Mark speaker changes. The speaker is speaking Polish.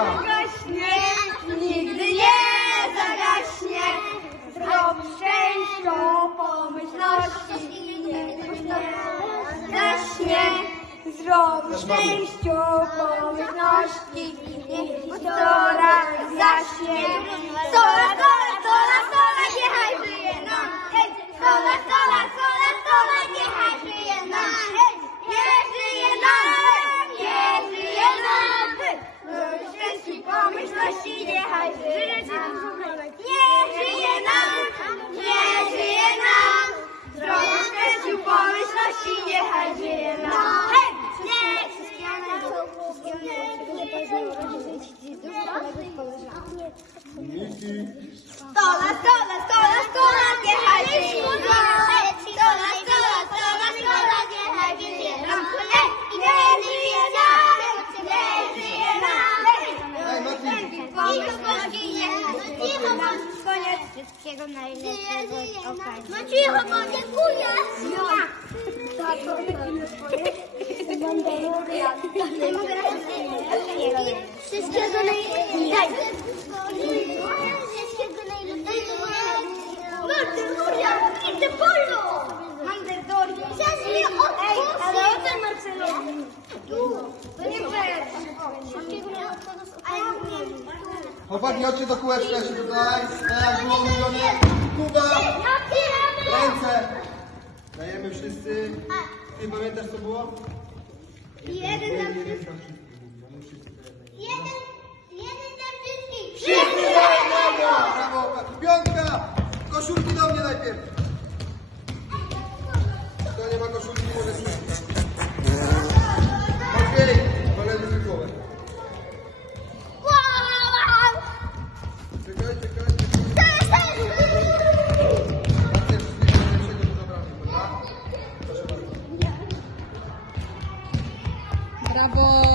Speaker 1: zagaśnie, nigdy nie zagaśnie. Zdrow szczęścia, pomyślności, nigdy nie zagaśnie. Zdrow szczęścia, pomyślności, niech historia zaśnie. Stola, stola, stola, stola, niechaj żyje nam. Stola, stola, stola, stola, niechaj żyje nam. Hej, nie żyje nam, nie żyje nam.
Speaker 2: Mati.
Speaker 1: Pomyślności, niechaj żyje nam. Koniec wszystkiego najlepszego okazji. No cicho, bo dziękuję. Nie mogę Wszystkiego najlepszego. Wszystkiego najlepszego. Polo. Mandedoria. Ej, ale o ten Marcelo. Tu. To nie.
Speaker 2: Chłopaki, chodźcie do kółeczka się tutaj. Tak jak było mówione. Kuba, ręce. Dajemy wszyscy. Ty pamiętasz co było?
Speaker 1: Jeden dla
Speaker 2: Jeden кошульки дав
Speaker 1: мені найперше. Хто нема
Speaker 2: кошульки, може сісти. Матвій, мене дефікове. Чекай, чекай, чекай. Браво!